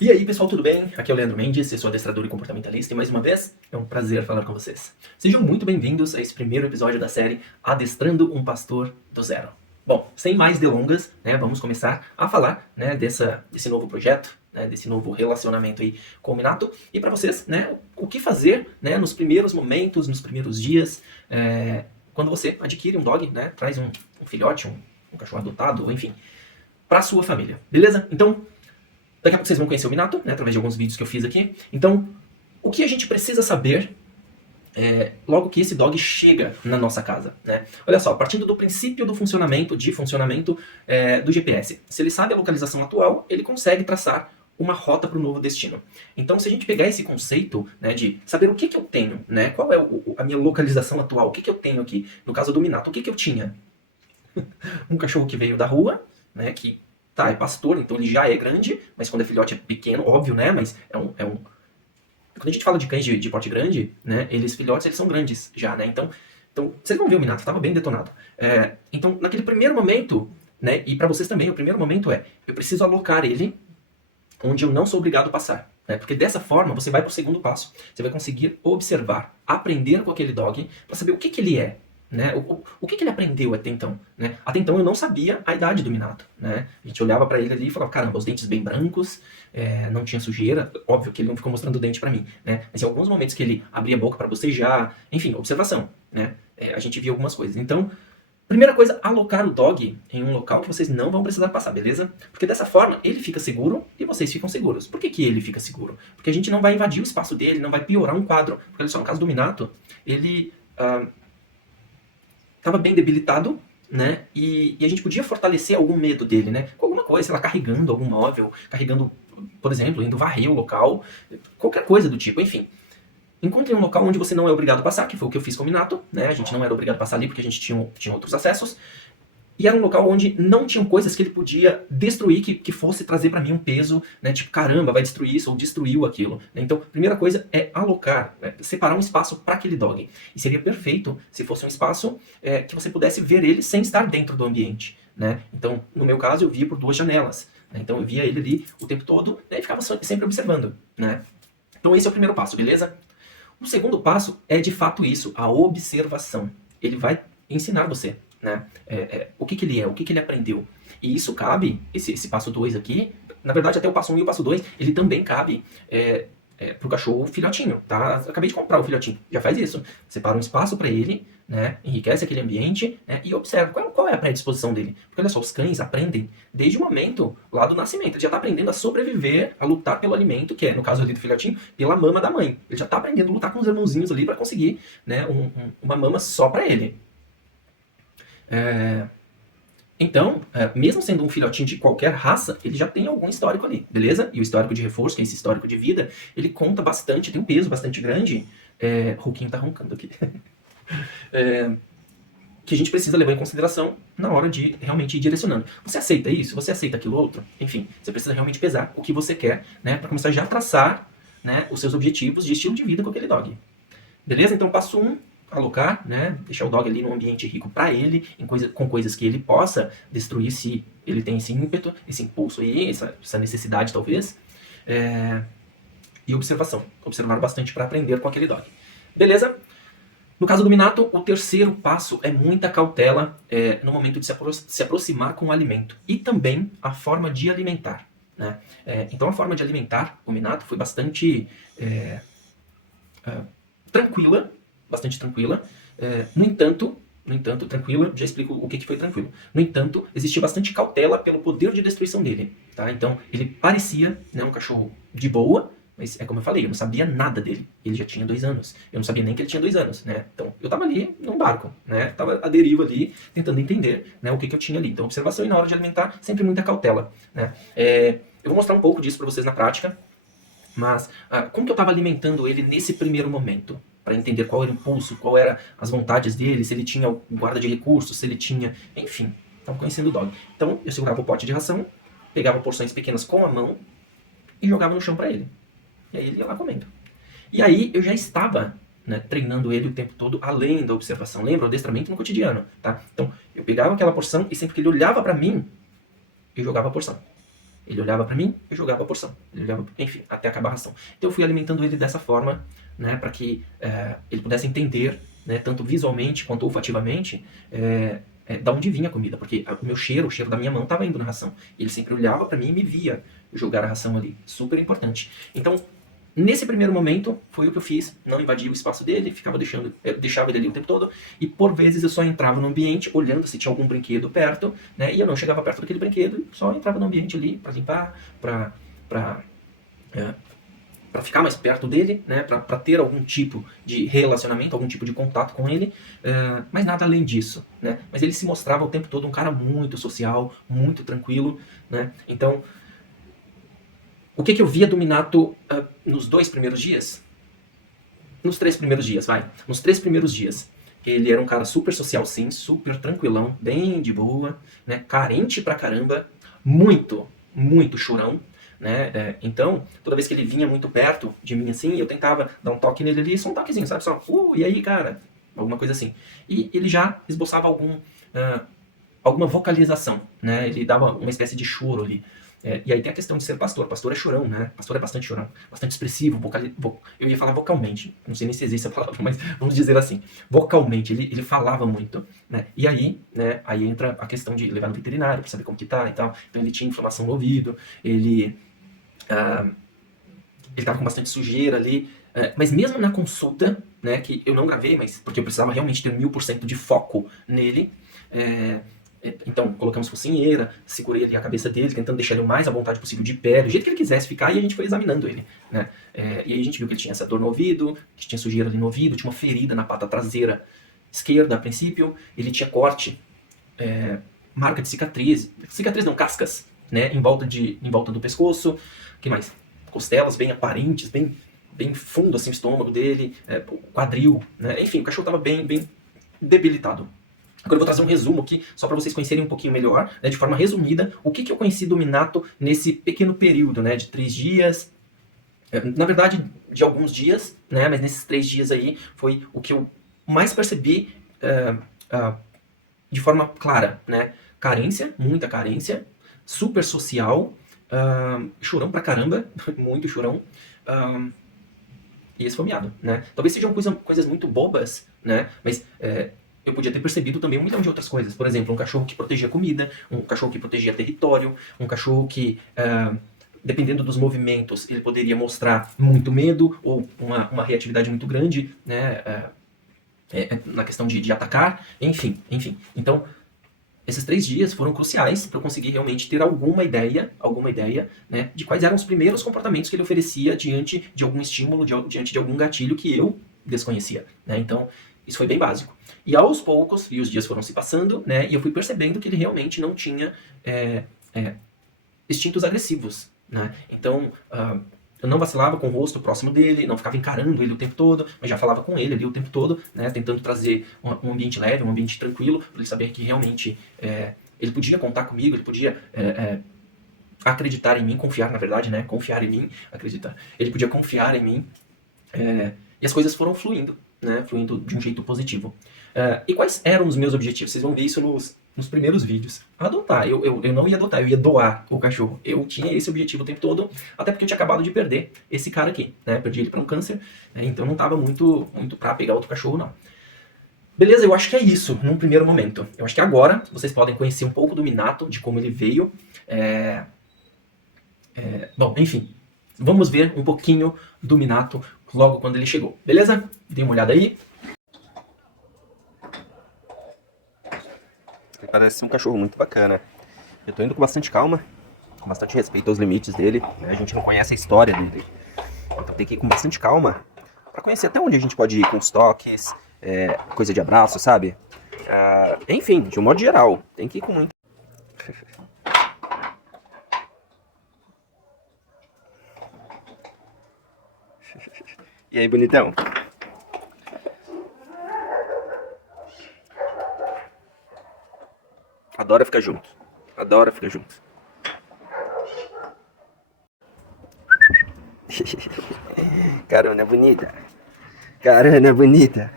E aí, pessoal, tudo bem? Aqui é o Leandro Mendes, eu sou adestrador e comportamentalista e mais uma vez é um prazer falar com vocês. Sejam muito bem-vindos a esse primeiro episódio da série Adestrando um Pastor do Zero. Bom, sem mais delongas, vamos começar a falar desse novo projeto, desse novo relacionamento aí com o Minato e para vocês, o que fazer nos primeiros momentos, nos primeiros dias, quando você adquire um dog, traz um filhote, um cachorro adotado, enfim, para sua família, beleza? Então, daqui a pouco vocês vão conhecer o Minato, através de alguns vídeos que eu fiz aqui. Então, o que a gente precisa saber logo que esse dog chega na nossa casa, Olha só, partindo do princípio do funcionamento do GPS. Se ele sabe a localização atual, ele consegue traçar uma rota para o novo destino. Então, se a gente pegar esse conceito de saber o que eu tenho, qual é a minha localização atual, o que eu tenho aqui, no caso do Minato, o que eu tinha? Um cachorro que veio da rua, que é pastor, então ele já é grande, mas quando é filhote é pequeno, óbvio, mas Quando a gente fala de cães de porte grande, filhotes, eles são grandes já, Então, vocês vão ver o Minato, estava bem detonado. Então, naquele primeiro momento, e para vocês também, o primeiro momento eu preciso alocar ele onde eu não sou obrigado a passar. Porque dessa forma, você vai para o segundo passo. Você vai conseguir observar, aprender com aquele dog, para saber o que ele é. O que ele aprendeu até então? Até então eu não sabia a idade do Minato. A gente olhava para ele ali e falava, caramba, os dentes bem brancos, não tinha sujeira. Óbvio que ele não ficou mostrando o dente para mim. Mas em alguns momentos que ele abria a boca para bocejar, enfim, observação. A gente via algumas coisas. Então, primeira coisa, alocar o dog em um local que vocês não vão precisar passar, beleza? Porque dessa forma ele fica seguro e vocês ficam seguros. Por que ele fica seguro? Porque a gente não vai invadir o espaço dele, não vai piorar um quadro. Porque olha só, no caso do Minato, ele estava bem debilitado, e a gente podia fortalecer algum medo dele, com alguma coisa, sei lá, carregando algum móvel, carregando, por exemplo, indo varrer o local, qualquer coisa do tipo, enfim. Encontre um local onde você não é obrigado a passar, que foi o que eu fiz com o Minato, A gente não era obrigado a passar ali porque a gente tinha outros acessos. E era um local onde não tinham coisas que ele podia destruir, que fosse trazer para mim um peso, tipo, caramba, vai destruir isso, ou destruiu aquilo. Então, primeira coisa é alocar, separar um espaço para aquele dog. E seria perfeito se fosse um espaço que você pudesse ver ele sem estar dentro do ambiente. Então, no meu caso, eu via por 2 janelas. Então, eu via ele ali o tempo todo e ficava sempre observando. Então, esse é o primeiro passo, beleza? O segundo passo é, de fato, isso, a observação. Ele vai ensinar você. O que ele é, o que ele aprendeu. E isso cabe, esse passo 2 aqui, na verdade até o passo 1 e o passo 2, ele também cabe pro cachorro filhotinho, tá? Acabei de comprar o filhotinho, já faz isso. Separa um espaço para ele, enriquece aquele ambiente, e observa qual é a predisposição dele. Porque olha só, os cães aprendem desde o momento lá do nascimento. Ele já está aprendendo a sobreviver, a lutar pelo alimento, que é, no caso ali do filhotinho, pela mama da mãe. Ele já está aprendendo a lutar com os irmãozinhos ali para conseguir uma mama só para ele. Então, mesmo sendo um filhotinho de qualquer raça, ele já tem algum histórico ali, beleza? E o histórico de reforço, que é esse histórico de vida, ele conta bastante, tem um peso bastante grande. Rouquinho tá roncando aqui. Que a gente precisa levar em consideração na hora de realmente ir direcionando. Você aceita isso? Você aceita aquilo outro? Enfim, você precisa realmente pesar o que você quer, para começar já a traçar os seus objetivos de estilo de vida com aquele dog. Beleza? Então, passo 1. Alocar, deixar o dog ali num ambiente rico para ele, com coisas que ele possa destruir se ele tem esse ímpeto, esse impulso aí, essa necessidade talvez. E observação. Observar bastante para aprender com aquele dog. Beleza? No caso do Minato, o terceiro passo é muita cautela no momento de se aproximar com o alimento. E também a forma de alimentar. Então a forma de alimentar o Minato foi bastante tranquila. Bastante tranquila. No entanto, tranquila, já explico o que foi tranquilo. No entanto, existia bastante cautela pelo poder de destruição dele. Tá? Então, ele parecia um cachorro de boa, mas é como eu falei, eu não sabia nada dele. Ele já tinha 2 anos. Eu não sabia nem que ele tinha 2 anos. Então, eu estava ali num barco. Estava à deriva ali, tentando entender o que eu tinha ali. Então, observação e na hora de alimentar, sempre muita cautela. Eu vou mostrar um pouco disso para vocês na prática. Mas, como que eu estava alimentando ele nesse primeiro momento? Para entender qual era o impulso, qual eram as vontades dele, se ele tinha o guarda de recursos, se ele tinha... Enfim, estava conhecendo o dog. Então, eu segurava o pote de ração, pegava porções pequenas com a mão e jogava no chão para ele. E aí ele ia lá comendo. E aí eu já estava treinando ele o tempo todo, além da observação. Lembra? O adestramento no cotidiano. Tá? Então, eu pegava aquela porção e sempre que ele olhava para mim, eu jogava a porção. Ele olhava pra mim e jogava a porção. Ele olhava, enfim, até acabar a ração. Então eu fui alimentando ele dessa forma, né, para que ele pudesse entender, né, tanto visualmente quanto olfativamente, da onde vinha a comida, porque o meu cheiro, o cheiro da minha mão estava indo na ração. Ele sempre olhava para mim e me via jogar a ração ali. Super importante. Então, nesse primeiro momento, foi o que eu fiz. Não invadia o espaço dele, deixava ele ali o tempo todo. E por vezes eu só entrava no ambiente, olhando se tinha algum brinquedo perto, né? E eu não chegava perto daquele brinquedo, só entrava no ambiente ali para limpar, para ficar mais perto dele, né, para ter algum tipo de relacionamento, algum tipo de contato com ele, mas nada além disso, né. Mas ele se mostrava o tempo todo um cara muito social, muito tranquilo, né. Então, o que eu via do Minato nos 2 primeiros dias? Nos 3 primeiros dias, vai. Nos 3 primeiros dias. Ele era um cara super social, sim, super tranquilão, bem de boa, né, carente pra caramba, muito, muito chorão, né? Então, toda vez que ele vinha muito perto de mim assim, eu tentava dar um toque nele ali, só um toquezinho, sabe? Só, e aí, cara? Alguma coisa assim. E ele já esboçava alguma vocalização, né? Ele dava uma espécie de choro ali. E aí tem a questão de ser pastor. Pastor é chorão, né? Pastor é bastante chorão, bastante expressivo, eu ia falar vocalmente, não sei nem se existe a palavra, mas vamos dizer assim, vocalmente, ele falava muito, né? E aí, né, aí entra a questão de levar no veterinário para saber como que tá e tal. Então ele tinha inflamação no ouvido, ele tava com bastante sujeira ali, mas mesmo na consulta, né, que eu não gravei, mas porque eu precisava realmente ter 1000% de foco nele, então colocamos focinheira, segurei ali a cabeça dele, tentando deixar ele o mais à vontade possível de pé, do jeito que ele quisesse ficar, e a gente foi examinando ele, né. E aí a gente viu que ele tinha essa dor no ouvido, que tinha sujeira ali no ouvido, tinha uma ferida na pata traseira esquerda a princípio, ele tinha corte, marca de cicatriz não, cascas, né, em volta do pescoço, que mais? Costelas bem aparentes, bem fundo assim o estômago dele, o quadril, né, enfim, o cachorro estava bem debilitado. Agora eu vou trazer um resumo aqui, só para vocês conhecerem um pouquinho melhor, né, de forma resumida, o que eu conheci do Minato nesse pequeno período, né, de 3 dias, na verdade, de alguns dias, né, mas nesses 3 dias aí foi o que eu mais percebi de forma clara, né, carência, muita carência, super social, chorão pra caramba, muito chorão, e esse foi o miado, né. Talvez sejam coisas muito bobas, né, mas eu podia ter percebido também 1 milhão de outras coisas. Por exemplo, um cachorro que protegia comida, um cachorro que protegia território, um cachorro que, dependendo dos movimentos, ele poderia mostrar muito medo ou uma reatividade muito grande, né, na questão de atacar, enfim. Então, esses 3 dias foram cruciais para eu conseguir realmente ter alguma ideia, né, de quais eram os primeiros comportamentos que ele oferecia diante de algum estímulo, diante de algum gatilho que eu desconhecia, né. Então, isso foi bem básico. E aos poucos, e os dias foram se passando, né, e eu fui percebendo que ele realmente não tinha instintos agressivos, né. Então, eu não vacilava com o rosto próximo dele, não ficava encarando ele o tempo todo, mas já falava com ele ali o tempo todo, né, tentando trazer um ambiente leve, um ambiente tranquilo, para ele saber que realmente ele podia contar comigo, ele podia acreditar em mim, confiar na verdade, né, confiar em mim, acreditar. Ele podia confiar em mim, e as coisas foram fluindo, né, fluindo de um jeito positivo. E quais eram os meus objetivos? Vocês vão ver isso nos primeiros vídeos. Adotar. Eu não ia adotar, eu ia doar o cachorro. Eu tinha esse objetivo o tempo todo, até porque eu tinha acabado de perder esse cara aqui, né? Perdi ele para um câncer, né? Então não estava muito para pegar outro cachorro, não. Beleza, eu acho que é isso, num primeiro momento. Eu acho que agora vocês podem conhecer um pouco do Minato, de como ele veio. Bom, enfim, vamos ver um pouquinho do Minato logo quando ele chegou, beleza? Dê uma olhada aí. Ele parece ser um cachorro muito bacana. Eu tô indo com bastante calma, com bastante respeito aos limites dele, né? A gente não conhece a história dele, então tem que ir com bastante calma pra conhecer até onde a gente pode ir com os toques, coisa de abraço, sabe? Enfim, de um modo geral, tem que ir com muito. E aí, bonitão? Adora ficar junto. Adora ficar junto. Carona bonita. Carona bonita.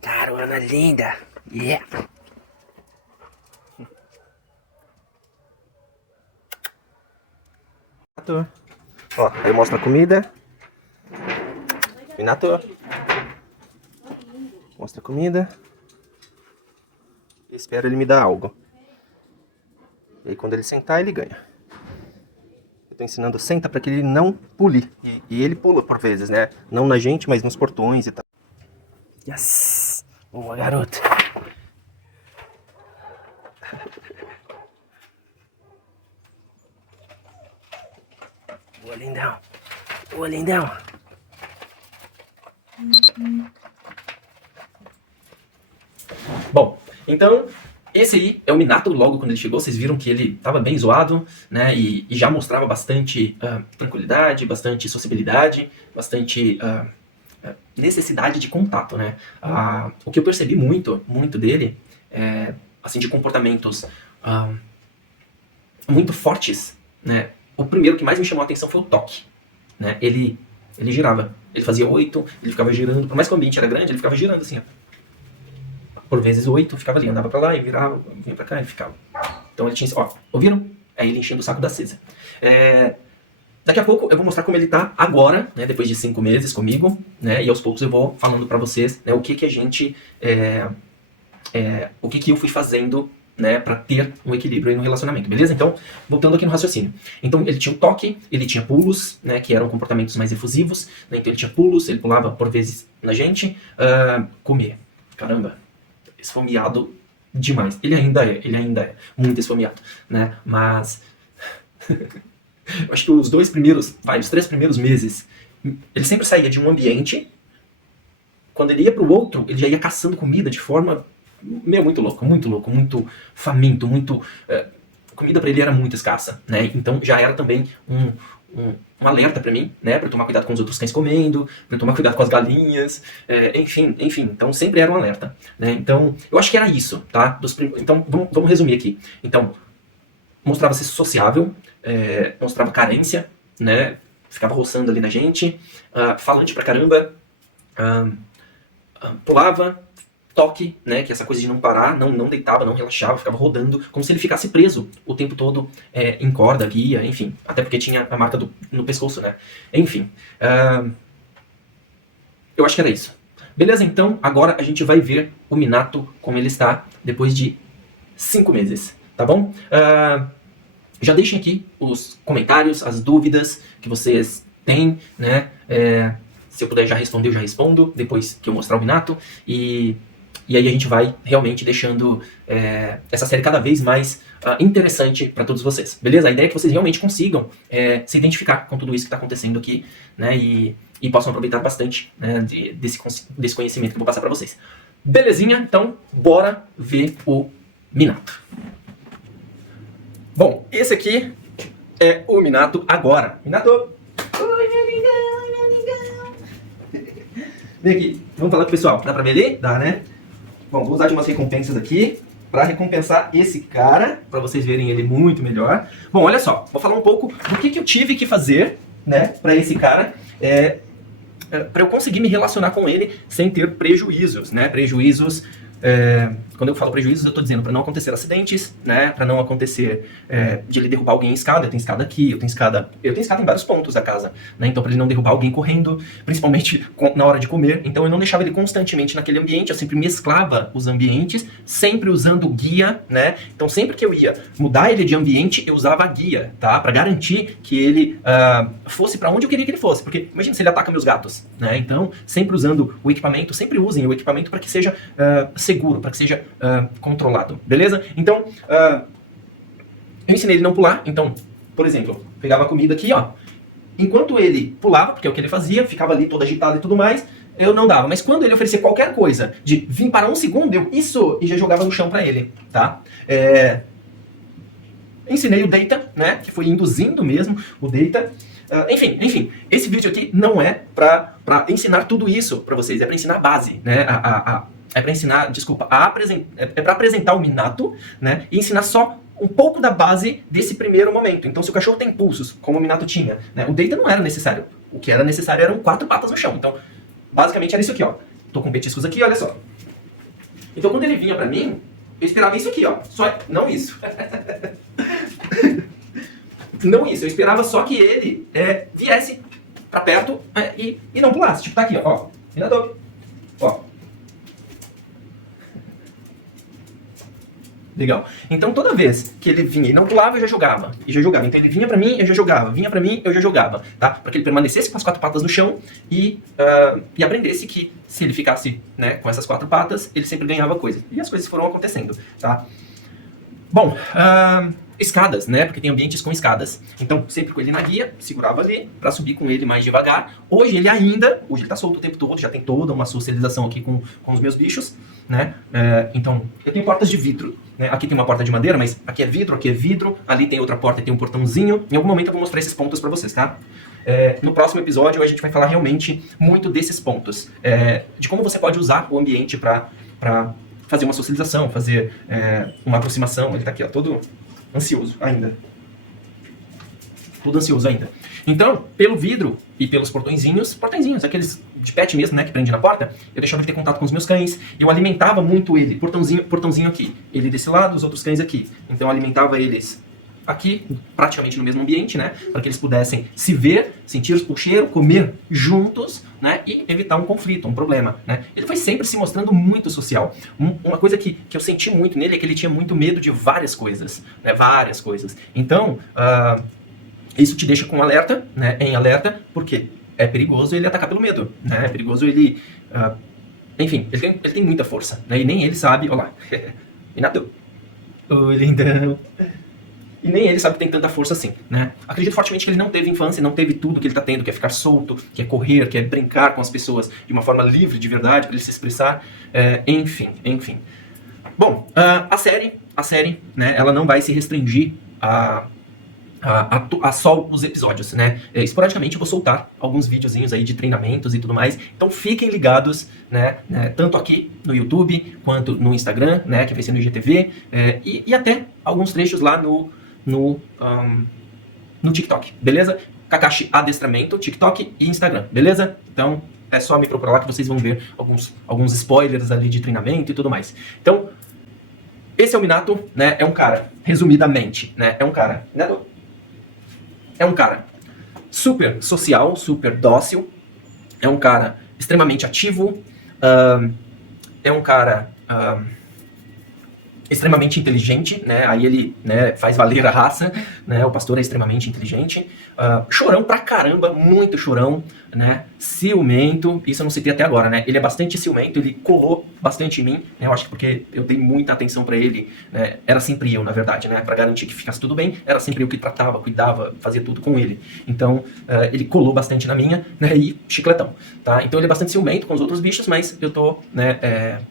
Carona linda. Yeah. Minato. Ó, aí mostra a comida. Minato. Mostra a comida. E espero ele me dar algo. E aí quando ele sentar, ele ganha. Eu tô ensinando senta para que ele não pule. E ele pula por vezes, né? Não na gente, mas nos portões e tal. Yes! Boa, garoto. Boa, lindão. Boa, lindão. Bom, então, esse aí é o Minato. Logo quando ele chegou, vocês viram que ele estava bem zoado, né? E já mostrava bastante tranquilidade, bastante sociabilidade, bastante necessidade de contato, né? O que eu percebi muito dele, assim, de comportamentos muito fortes, né? O primeiro que mais me chamou a atenção foi o toque, né? Ele girava, ele fazia 8, ele ficava girando, por mais que o ambiente era grande, ele ficava girando assim, ó. Por vezes 8, ficava ali, andava pra lá e virava, vinha pra cá e ficava. Então ele tinha, ó, ouviram? Aí ele enchendo o saco da Cesa. Daqui a pouco eu vou mostrar como ele tá agora, né, depois de 5 meses comigo, né, e aos poucos eu vou falando pra vocês, né, o que a gente, o que eu fui fazendo, né, pra ter um equilíbrio aí no relacionamento, beleza? Então, voltando aqui no raciocínio. Então, ele tinha o toque, ele tinha pulos, né, que eram comportamentos mais efusivos, né, então ele tinha pulos, ele pulava por vezes na gente, comer. Caramba, esfomeado demais. Ele ainda é muito esfomeado, né, mas... eu acho que os 3 primeiros meses, ele sempre saía de um ambiente, quando ele ia pro outro, ele já ia caçando comida de forma, muito louco, muito faminto, comida pra ele era muito escassa, né, então já era também um alerta pra mim, né, pra eu tomar cuidado com os outros cães comendo, pra eu tomar cuidado com as galinhas, enfim, então sempre era um alerta, né, então eu acho que era isso, tá, então vamos resumir aqui. Então, mostrava-se sociável, mostrava carência, né, ficava roçando ali na gente, falante pra caramba, pulava, toque, né, que é essa coisa de não parar, não deitava, não relaxava, ficava rodando, como se ele ficasse preso o tempo todo em corda, guia, enfim, até porque tinha a marca no pescoço, né, enfim, eu acho que era isso. Beleza, então agora a gente vai ver o Minato como ele está depois de 5 meses, tá bom? Já deixem aqui os comentários, as dúvidas que vocês têm, né? Se eu puder já responder, eu já respondo, depois que eu mostrar o Minato. E aí a gente vai realmente deixando essa série cada vez mais interessante para todos vocês, beleza? A ideia é que vocês realmente consigam se identificar com tudo isso que está acontecendo aqui, né? E possam aproveitar bastante, né, desse conhecimento que eu vou passar para vocês. Belezinha? Então, bora ver o Minato. Bom, esse aqui é o Minato agora. Minato! Oi, meu lindão. Vem aqui, vamos falar com o pessoal. Dá pra ver ali? Dá, né? Bom, vou usar de umas recompensas aqui pra recompensar esse cara, pra vocês verem ele muito melhor. Bom, olha só, vou falar um pouco do que eu tive que fazer, né, pra esse cara, pra eu conseguir me relacionar com ele sem ter prejuízos, né? Prejuízos... quando eu falo prejuízos, eu estou dizendo para não acontecer acidentes, né, para não acontecer de ele derrubar alguém em escada. Eu tenho escada aqui, eu tenho escada em vários pontos da casa, né, então para ele não derrubar alguém correndo, principalmente na hora de comer. Então eu não deixava ele constantemente naquele ambiente, eu sempre mesclava os ambientes, sempre usando guia, né, então sempre que eu ia mudar ele de ambiente, eu usava a guia, tá, para garantir que ele fosse para onde eu queria que ele fosse, porque imagina se ele ataca meus gatos, né, então sempre usando o equipamento, sempre usem o equipamento para que seja seguro, para que seja controlado, beleza? Então, eu ensinei ele não pular, então, por exemplo, pegava a comida aqui, ó, enquanto ele pulava, porque é o que ele fazia, ficava ali todo agitado e tudo mais, eu não dava, mas quando ele oferecia qualquer coisa de vir para 1 segundo, e já jogava no chão para ele, tá? Ensinei o deita, né, que foi induzindo mesmo o deita. Enfim, esse vídeo aqui não é pra ensinar tudo isso pra vocês, é pra ensinar a base, né, é pra ensinar, é pra apresentar o Minato, né, e ensinar só um pouco da base desse primeiro momento. Então, se o cachorro tem impulsos, como o Minato tinha, né, o deita não era necessário, o que era necessário eram 4 patas no chão, então, basicamente era isso aqui, ó, tô com petiscos aqui, olha só. Então, quando ele vinha pra mim, eu esperava isso aqui, ó, só não isso. Não isso, eu esperava só que ele viesse pra perto e não pulasse. Tipo, tá aqui, ó. Minato. Ó. Legal. Então toda vez que ele vinha e não pulava, eu já jogava. E já jogava. Então ele vinha pra mim, eu já jogava. Vinha pra mim, eu já jogava. Tá? Pra que ele permanecesse com as 4 patas no chão e aprendesse que se ele ficasse, né, com essas 4 patas, ele sempre ganhava coisa. E as coisas foram acontecendo, tá? Bom, escadas, né? Porque tem ambientes com escadas. Então, sempre com ele na guia, segurava ali pra subir com ele mais devagar. Hoje ele tá solto o tempo todo, já tem toda uma socialização aqui com os meus bichos, né? Então, eu tenho portas de vidro, né? Aqui tem uma porta de madeira, mas aqui é vidro, ali tem outra porta e tem um portãozinho. Em algum momento eu vou mostrar esses pontos pra vocês, tá? No próximo episódio a gente vai falar realmente muito desses pontos. De como você pode usar o ambiente pra fazer uma socialização, fazer uma aproximação. Ele tá aqui, ó, todo ansioso ainda. Tudo ansioso ainda. Então, pelo vidro e pelos portõezinhos, aqueles de pet mesmo, né, que prende na porta, eu deixava ele ter contato com os meus cães, eu alimentava muito ele, portãozinho aqui, ele desse lado, os outros cães aqui. Então eu alimentava eles aqui, praticamente no mesmo ambiente, né, para que eles pudessem se ver, sentir o cheiro, comer juntos, né, e evitar um conflito, um problema, né. Ele foi sempre se mostrando muito social. Uma coisa que eu senti muito nele é que ele tinha muito medo de várias coisas, né, várias coisas. Então, isso te deixa com alerta, né, em alerta, porque é perigoso ele atacar pelo medo, né, é perigoso ele, enfim, ele tem muita força, né, e nem ele sabe, olha lá, Minato, oi lindão. E nem ele sabe que tem tanta força assim, né? Acredito fortemente que ele não teve infância, não teve tudo que ele tá tendo, que é ficar solto, que é correr, que é brincar com as pessoas de uma forma livre, de verdade, para ele se expressar, enfim. Bom, a série, né, ela não vai se restringir a só os episódios, né? Esporadicamente eu vou soltar alguns videozinhos aí de treinamentos e tudo mais, então fiquem ligados, né? Tanto aqui no YouTube, quanto no Instagram, né? Que vai ser no IGTV, e até alguns trechos lá no TikTok, beleza? Kakashi Adestramento, TikTok e Instagram, beleza? Então é só me procurar lá que vocês vão ver alguns spoilers ali de treinamento e tudo mais. Então, esse é o Minato, né? É um cara, resumidamente, né? É um cara super social, super dócil, é um cara extremamente ativo, é um cara extremamente inteligente, né? Aí ele, né, faz valer a raça, né? O pastor é extremamente inteligente, chorão pra caramba, muito chorão, né? Ciumento, isso eu não citei até agora, né? Ele é bastante ciumento, ele colou bastante em mim, né? Eu acho que porque eu dei muita atenção pra ele, né? Era sempre eu, na verdade, né? Pra garantir que ficasse tudo bem, era sempre eu que tratava, cuidava, fazia tudo com ele. Então, ele colou bastante na minha, né? E chicletão, tá? Então ele é bastante ciumento com os outros bichos, mas eu tô, né?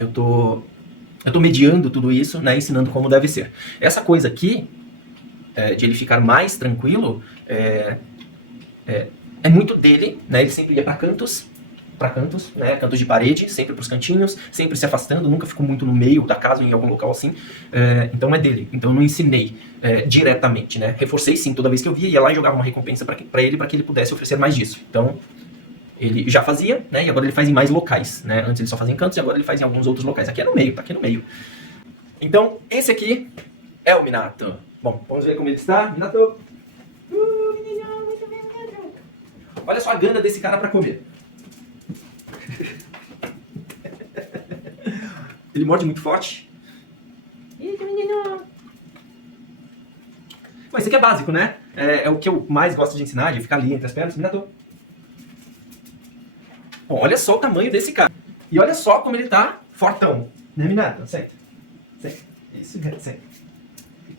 Eu tô mediando tudo isso, né, ensinando como deve ser. Essa coisa aqui, de ele ficar mais tranquilo, é muito dele, né, ele sempre ia para cantos, né, cantos de parede, sempre pros cantinhos, sempre se afastando, nunca ficou muito no meio da casa, em algum local assim, então é dele. Então eu não ensinei diretamente, né, reforcei sim, toda vez que eu via, ia lá e jogava uma recompensa para ele pudesse oferecer mais disso. Então, ele já fazia, né, e agora ele faz em mais locais, né, antes ele só fazia em cantos e agora ele faz em alguns outros locais. Aqui é no meio, tá aqui no meio. Então, esse aqui é o Minato. Bom, vamos ver como ele está. Minato. Olha só a gana desse cara pra comer. Ele morde muito forte. Mas isso aqui é básico, né? É o que eu mais gosto de ensinar, de ficar ali entre as pernas. Minato. Bom, olha só o tamanho desse cara. E olha só como ele tá fortão. Né, Minato? Senta. Isso, senta.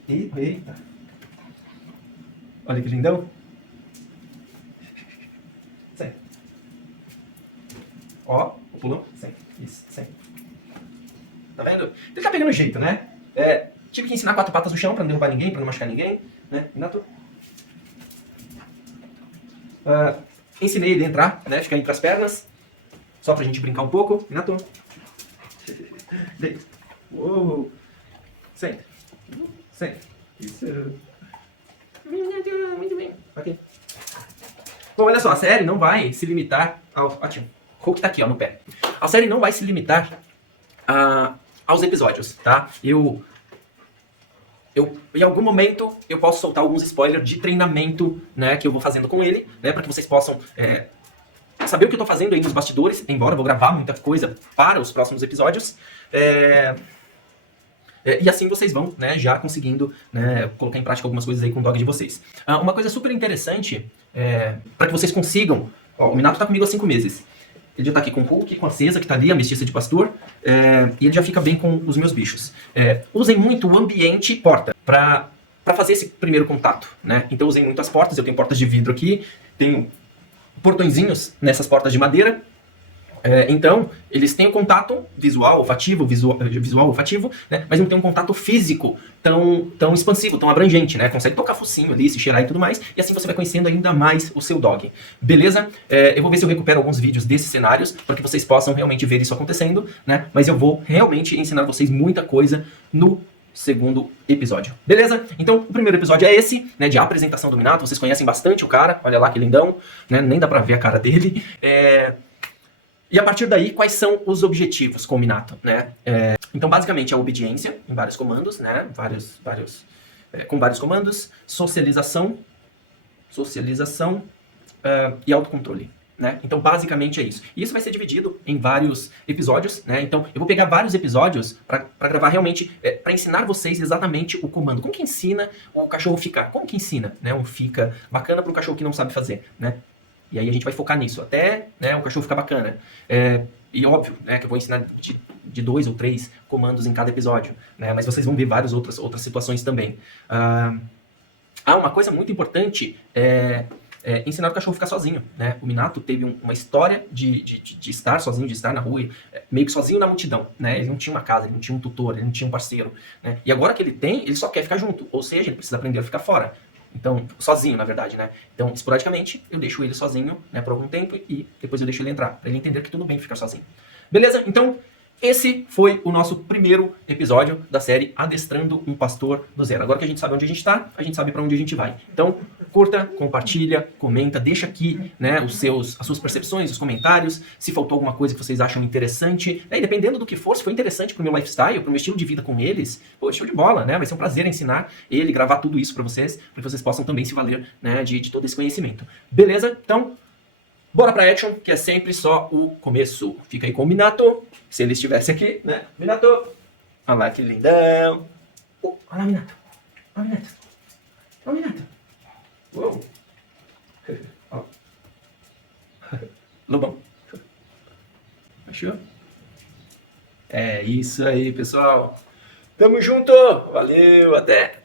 Eita. Olha que lindão. Senta. Ó, o pulão. Senta. Isso, senta. Tá vendo? Ele tá pegando jeito, né? Tive que ensinar 4 patas no chão pra não derrubar ninguém, pra não machucar ninguém. Né, Minato? Ensinei ele a entrar, né? Ficar entre as pernas. Só pra gente brincar um pouco. Minato. Deita. Uou. Senta. Isso. Muito bem. Ok. Bom, olha só. A série não vai se limitar ao... O que tá aqui, ó, no pé. A série não vai se limitar aos episódios, tá? Eu em algum momento eu posso soltar alguns spoilers de treinamento, né, que eu vou fazendo com ele, né, para que vocês possam saber o que eu tô fazendo aí nos bastidores, embora eu vou gravar muita coisa para os próximos episódios. E assim vocês vão, né, já conseguindo, né, colocar em prática algumas coisas aí com o dog de vocês. Uma coisa super interessante, para que vocês consigam... Ó, o Minato tá comigo há 5 meses. Ele já tá aqui com o Hulk, com a Cesa, que tá ali, a mestiça de pastor, e ele já fica bem com os meus bichos. Usem muito o ambiente porta para fazer esse primeiro contato, né? Então usem muito as portas, eu tenho portas de vidro aqui, tenho portõezinhos nessas portas de madeira. Então, eles têm um contato visual, olfativo, né? Mas não tem um contato físico tão expansivo, tão abrangente, né? Consegue tocar focinho ali, se cheirar e tudo mais, e assim você vai conhecendo ainda mais o seu dog. Beleza? Eu vou ver se eu recupero alguns vídeos desses cenários, para que vocês possam realmente ver isso acontecendo, né? Mas eu vou realmente ensinar vocês muita coisa no segundo episódio. Beleza? Então, o primeiro episódio é esse, né? De apresentação do Minato. Vocês conhecem bastante o cara, olha lá que lindão, né? Nem dá pra ver a cara dele. E a partir daí, quais são os objetivos com o Minato, né? Então, basicamente, a obediência em vários comandos, né? Com vários comandos, socialização e autocontrole, né? Então, basicamente é isso. E isso vai ser dividido em vários episódios, né? Então, eu vou pegar vários episódios para gravar realmente, para ensinar vocês exatamente o comando. Como que ensina o cachorro ficar? Como que ensina, né? Um fica bacana para um cachorro que não sabe fazer, né? E aí a gente vai focar nisso, até, né, o cachorro ficar bacana. E óbvio, né, que eu vou ensinar de 2 ou 3 comandos em cada episódio, né, mas vocês vão ver várias outras situações também. Uma coisa muito importante é ensinar o cachorro a ficar sozinho, né? O Minato teve uma história de estar sozinho, de estar na rua, meio que sozinho na multidão, né? Ele não tinha uma casa, ele não tinha um tutor, ele não tinha um parceiro, né? E agora que ele tem, ele só quer ficar junto, ou seja, ele precisa aprender a ficar fora. Então, sozinho, na verdade, né? Então, esporadicamente, eu deixo ele sozinho, né, por algum tempo e depois eu deixo ele entrar, pra ele entender que tudo bem ficar sozinho. Beleza? Então, esse foi o nosso primeiro episódio da série Adestrando um Pastor do Zero. Agora que a gente sabe onde a gente tá, a gente sabe pra onde a gente vai. Então, curta, compartilha, comenta, deixa aqui, né, as suas percepções, os comentários, se faltou alguma coisa que vocês acham interessante, né, e dependendo do que for, se for interessante pro meu lifestyle, pro meu estilo de vida com eles, pô, show de bola, né, vai ser um prazer ensinar ele, gravar tudo isso pra vocês, para que vocês possam também se valer, né, de todo esse conhecimento. Beleza? Então, bora pra action, que é sempre só o começo. Fica aí com o Minato, se ele estivesse aqui, né, Minato, olha lá que lindão. Olha lá, Minato, olha Minato, olha Minato. Uou. Lobão. Achou? É isso aí, pessoal. Tamo junto. Valeu, até.